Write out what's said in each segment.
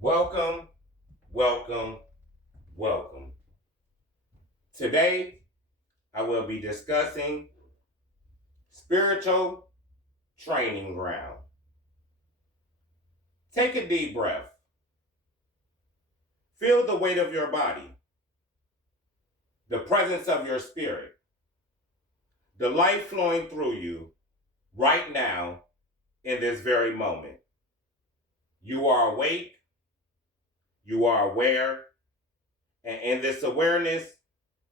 Welcome, welcome, welcome. Today, I will be discussing spiritual training ground. Take a deep breath. Feel the weight of your body, the presence of your spirit, the life flowing through you right now in this very moment. You are awake, you are aware, and in this awareness,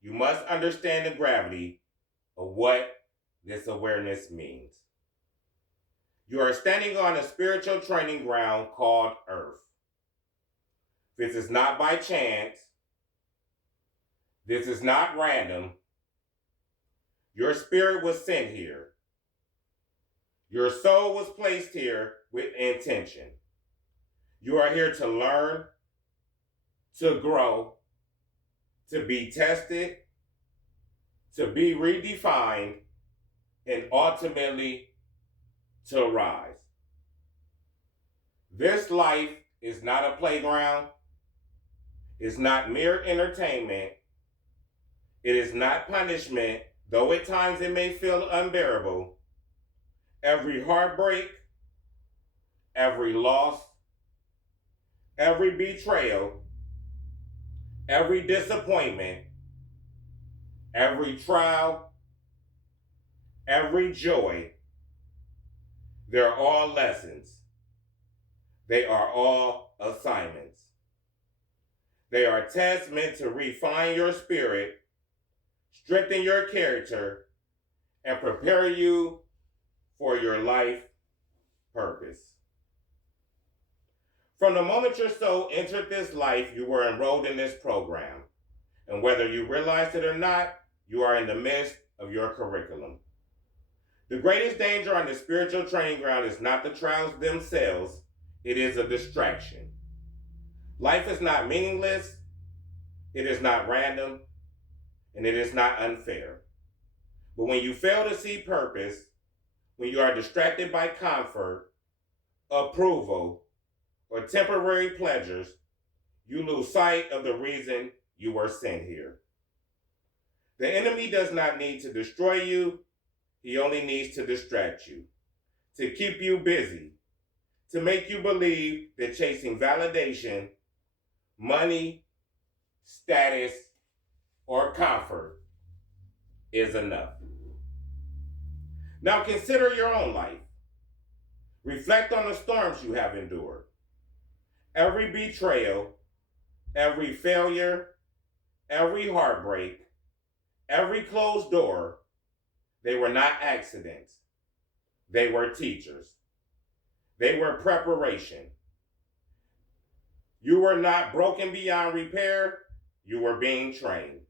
you must understand the gravity of what this awareness means. You are standing on a spiritual training ground called Earth. This is not by chance. This is not random. Your spirit was sent here. Your soul was placed here with intention. You are here to learn, to grow, to be tested, to be redefined, and ultimately to rise. This life is not a playground. It's not mere entertainment. It is not punishment, though at times it may feel unbearable. Every heartbreak, every loss, every betrayal, every disappointment, every trial, every joy, they're all lessons. They are all assignments. They are tests meant to refine your spirit, strengthen your character, and prepare you for your life purpose. From the moment your soul entered this life, you were enrolled in this program. And whether you realize it or not, you are in the midst of your curriculum. The greatest danger on the spiritual training ground is not the trials themselves, it is a distraction. Life is not meaningless, it is not random, and it is not unfair. But when you fail to see purpose, when you are distracted by comfort, approval, or temporary pleasures, you lose sight of the reason you were sent here. The enemy does not need to destroy you, he only needs to distract you, to keep you busy, to make you believe that chasing validation, money, status, or comfort is enough. Now consider your own life. Reflect on the storms you have endured. Every betrayal, every failure, every heartbreak, every closed door, they were not accidents. They were teachers. They were preparation. You were not broken beyond repair. You were being trained.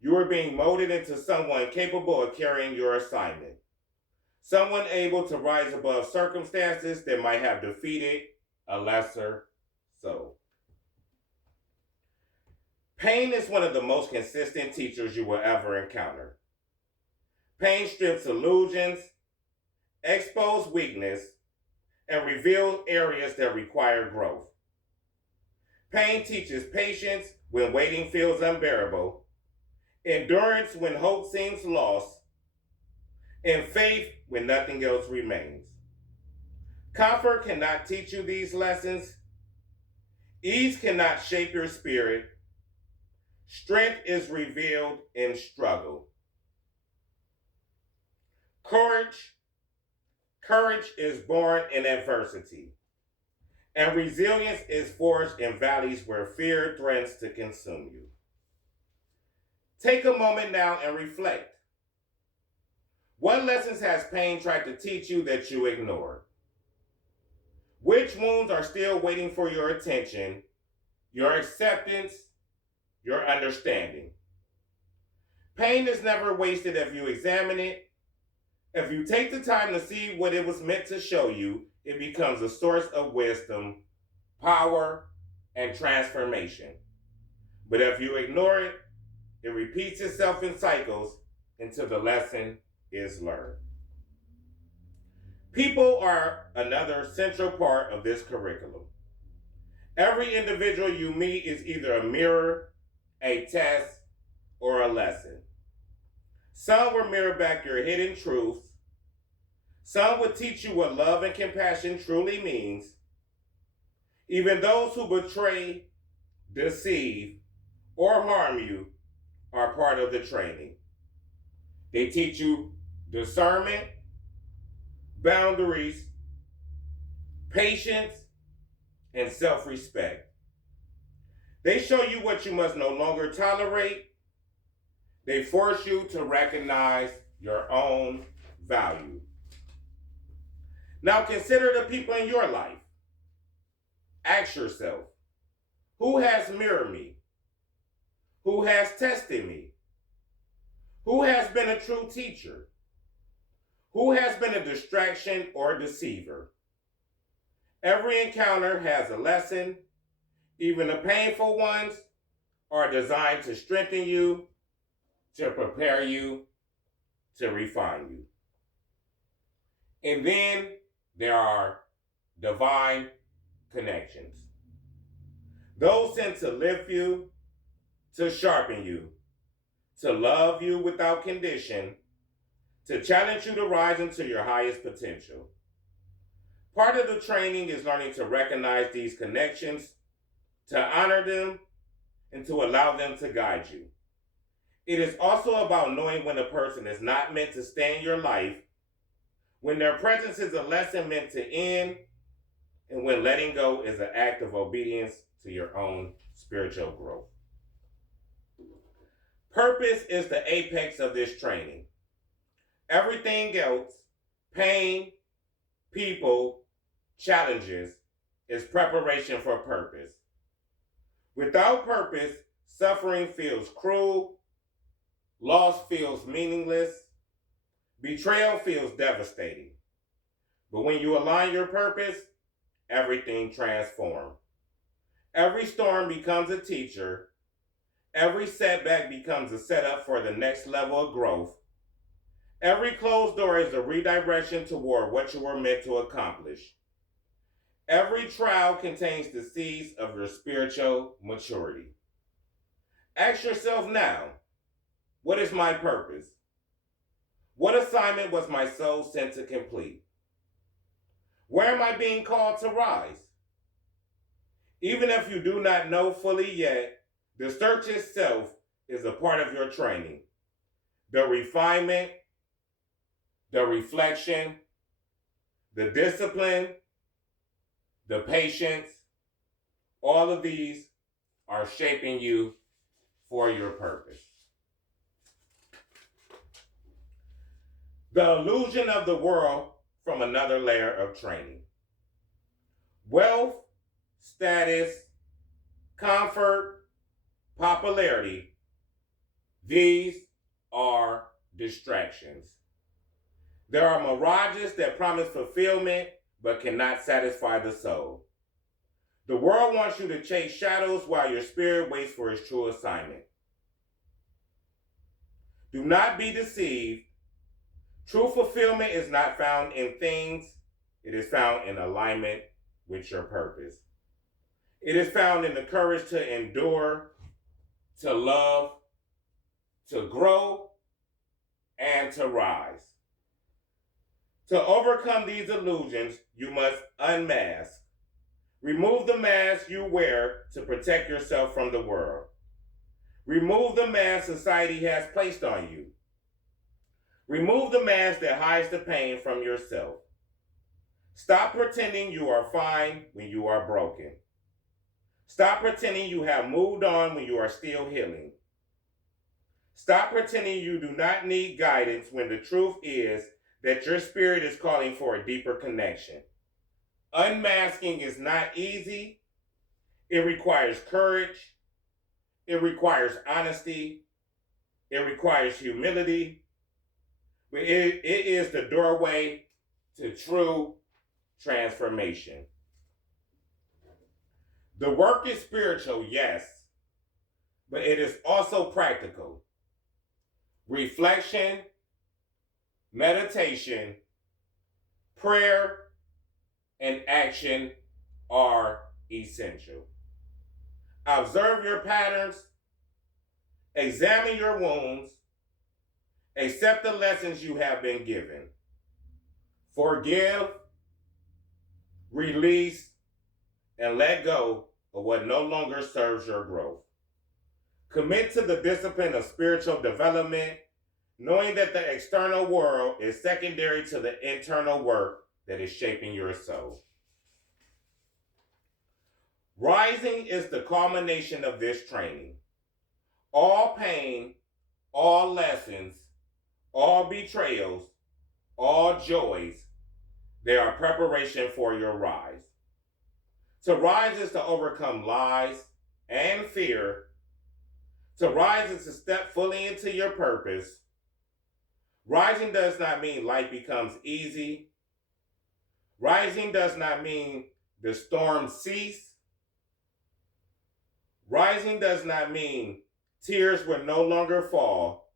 You were being molded into someone capable of carrying your assignment. Someone able to rise above circumstances that might have defeated a lesser soul. Pain is one of the most consistent teachers you will ever encounter. Pain strips illusions, exposes weakness, and reveals areas that require growth. Pain teaches patience when waiting feels unbearable, endurance when hope seems lost, and faith when nothing else remains. Comfort cannot teach you these lessons. Ease cannot shape your spirit. Strength is revealed in struggle. Courage is born in adversity. And resilience is forged in valleys where fear threatens to consume you. Take a moment now and reflect. What lessons has pain tried to teach you that you ignored? Which wounds are still waiting for your attention, your acceptance, your understanding? Pain is never wasted if you examine it. If you take the time to see what it was meant to show you, it becomes a source of wisdom, power, and transformation. But if you ignore it, it repeats itself in cycles until the lesson is learned. People are another central part of this curriculum. Every individual you meet is either a mirror, a test, or a lesson. Some will mirror back your hidden truths. Some will teach you what love and compassion truly means. Even those who betray, deceive, or harm you are part of the training. They teach you discernment, boundaries, patience, and self respect. They show you what you must no longer tolerate. They force you to recognize your own value. Now consider the people in your life. Ask yourself, who has mirrored me? Who has tested me? Who has been a true teacher? Who has been a distraction or deceiver? Every encounter has a lesson. Even the painful ones are designed to strengthen you, to prepare you, to refine you. And then there are divine connections. Those sent to lift you, to sharpen you, to love you without condition, to challenge you to rise into your highest potential. Part of the training is learning to recognize these connections, to honor them, and to allow them to guide you. It is also about knowing when a person is not meant to stay in your life, when their presence is a lesson meant to end, and when letting go is an act of obedience to your own spiritual growth. Purpose is the apex of this training. Everything else, pain, people, challenges, is preparation for purpose. Without purpose, suffering feels cruel, loss feels meaningless, betrayal feels devastating. But when you align your purpose, everything transforms. Every storm becomes a teacher. Every setback becomes a setup for the next level of growth. Every closed door is a redirection toward what you were meant to accomplish. Every trial contains the seeds of your spiritual maturity. Ask yourself now, what is my purpose? What assignment was my soul sent to complete? Where am I being called to rise? Even if you do not know fully yet, the search itself is a part of your training. The refinement, the reflection, the discipline, the patience, all of these are shaping you for your purpose. The illusion of the world from another layer of training. Wealth, status, comfort, popularity, these are distractions. There are mirages that promise fulfillment but cannot satisfy the soul. The world wants you to chase shadows while your spirit waits for its true assignment. Do not be deceived. True fulfillment is not found in things. It is found in alignment with your purpose. It is found in the courage to endure, to love, to grow, and to rise. To overcome these illusions, you must unmask. Remove the mask you wear to protect yourself from the world. Remove the mask society has placed on you. Remove the mask that hides the pain from yourself. Stop pretending you are fine when you are broken. Stop pretending you have moved on when you are still healing. Stop pretending you do not need guidance when the truth is that your spirit is calling for a deeper connection. Unmasking is not easy. It requires courage. It requires honesty. It requires humility. But it is the doorway to true transformation. The work is spiritual, yes, but it is also practical. Reflection, meditation, prayer, and action are essential. Observe your patterns, examine your wounds, accept the lessons you have been given. Forgive, release, and let go of what no longer serves your growth. Commit to the discipline of spiritual development, knowing that the external world is secondary to the internal work that is shaping your soul. Rising is the culmination of this training. All pain, all lessons, all betrayals, all joys, they are preparation for your rise. To rise is to overcome lies and fear. To rise is to step fully into your purpose. Rising does not mean life becomes easy. Rising does not mean the storms cease. Rising does not mean tears will no longer fall.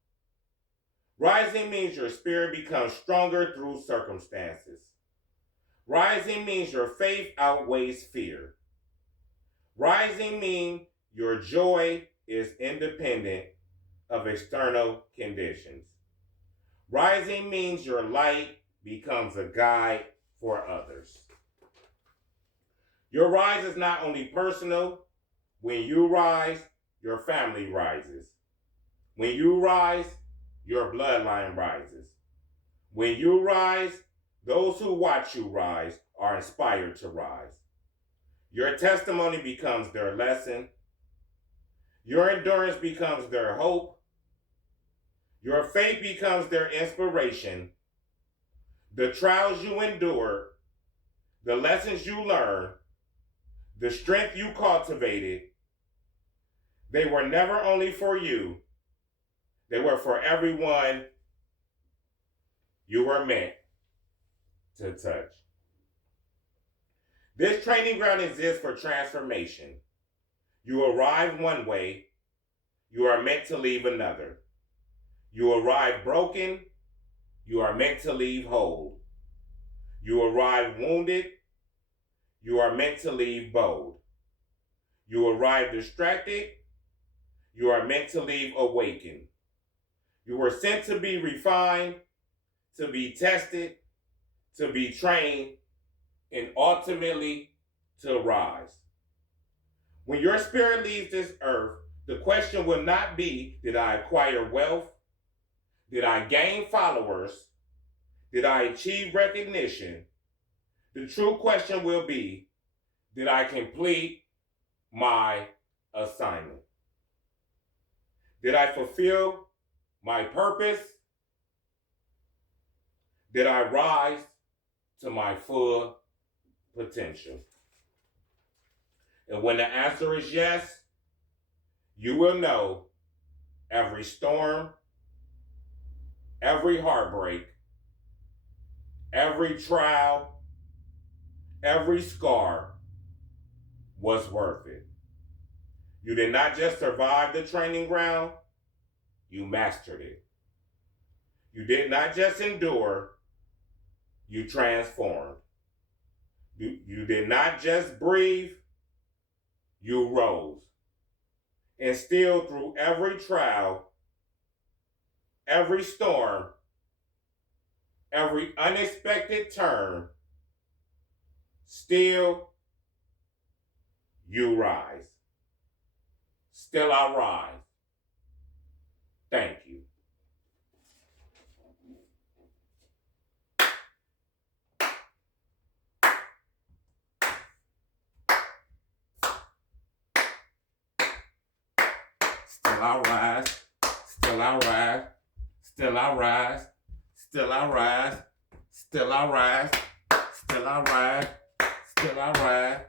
Rising means your spirit becomes stronger through circumstances. Rising means your faith outweighs fear. Rising means your joy is independent of external conditions. Rising means your light becomes a guide for others. Your rise is not only personal. When you rise, your family rises. When you rise, your bloodline rises. When you rise, those who watch you rise are inspired to rise. Your testimony becomes their lesson. Your endurance becomes their hope. Your faith becomes their inspiration. The trials you endure, the lessons you learn, the strength you cultivated, they were never only for you, they were for everyone you were meant to touch. This training ground exists for transformation. You arrive one way, you are meant to leave another. You arrive broken, you are meant to leave whole. You arrive wounded, you are meant to leave bold. You arrive distracted, you are meant to leave awakened. You were sent to be refined, to be tested, to be trained, and ultimately to rise. When your spirit leaves this earth, the question will not be, did I acquire wealth? Did I gain followers? Did I achieve recognition? The true question will be, did I complete my assignment? Did I fulfill my purpose? Did I rise to my full potential? And when the answer is yes, you will know every storm, every heartbreak, every trial, every scar was worth it. You did not just survive the training ground, you mastered it. You did not just endure, you transformed. You did not just breathe, you rose. And still through every trial, every storm, every unexpected turn, still you rise. Still I rise. Thank you. Still I rise. Still I rise. Still I rise. Still I rise. Still I rise. Still I rise. Still I rise.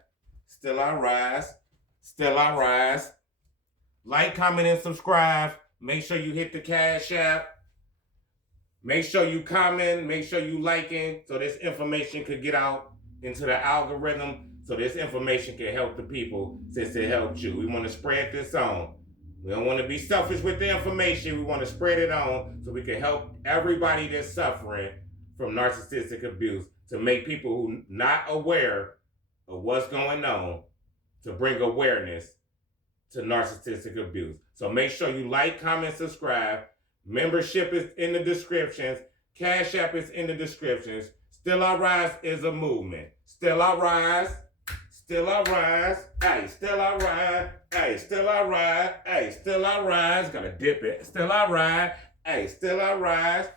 Still I rise. Still I rise. Like, comment, and subscribe. Make sure you hit the Cash App. Make sure you comment. Make sure you liking so this information could get out into the algorithm so this information can help the people since it helped you. We want to spread this on. We don't want to be selfish with the information. We want to spread it on so we can help everybody that's suffering from narcissistic abuse, to make people who not aware of what's going on to bring awareness to narcissistic abuse. So make sure you like, comment, subscribe. Membership is in the descriptions. Cash App is in the descriptions. Still I Rise is a movement. Still I rise. Still I rise. Hey, still I rise. Hey, still I rise. Hey, still I rise. Gotta dip it. Still I rise. Hey, still I rise.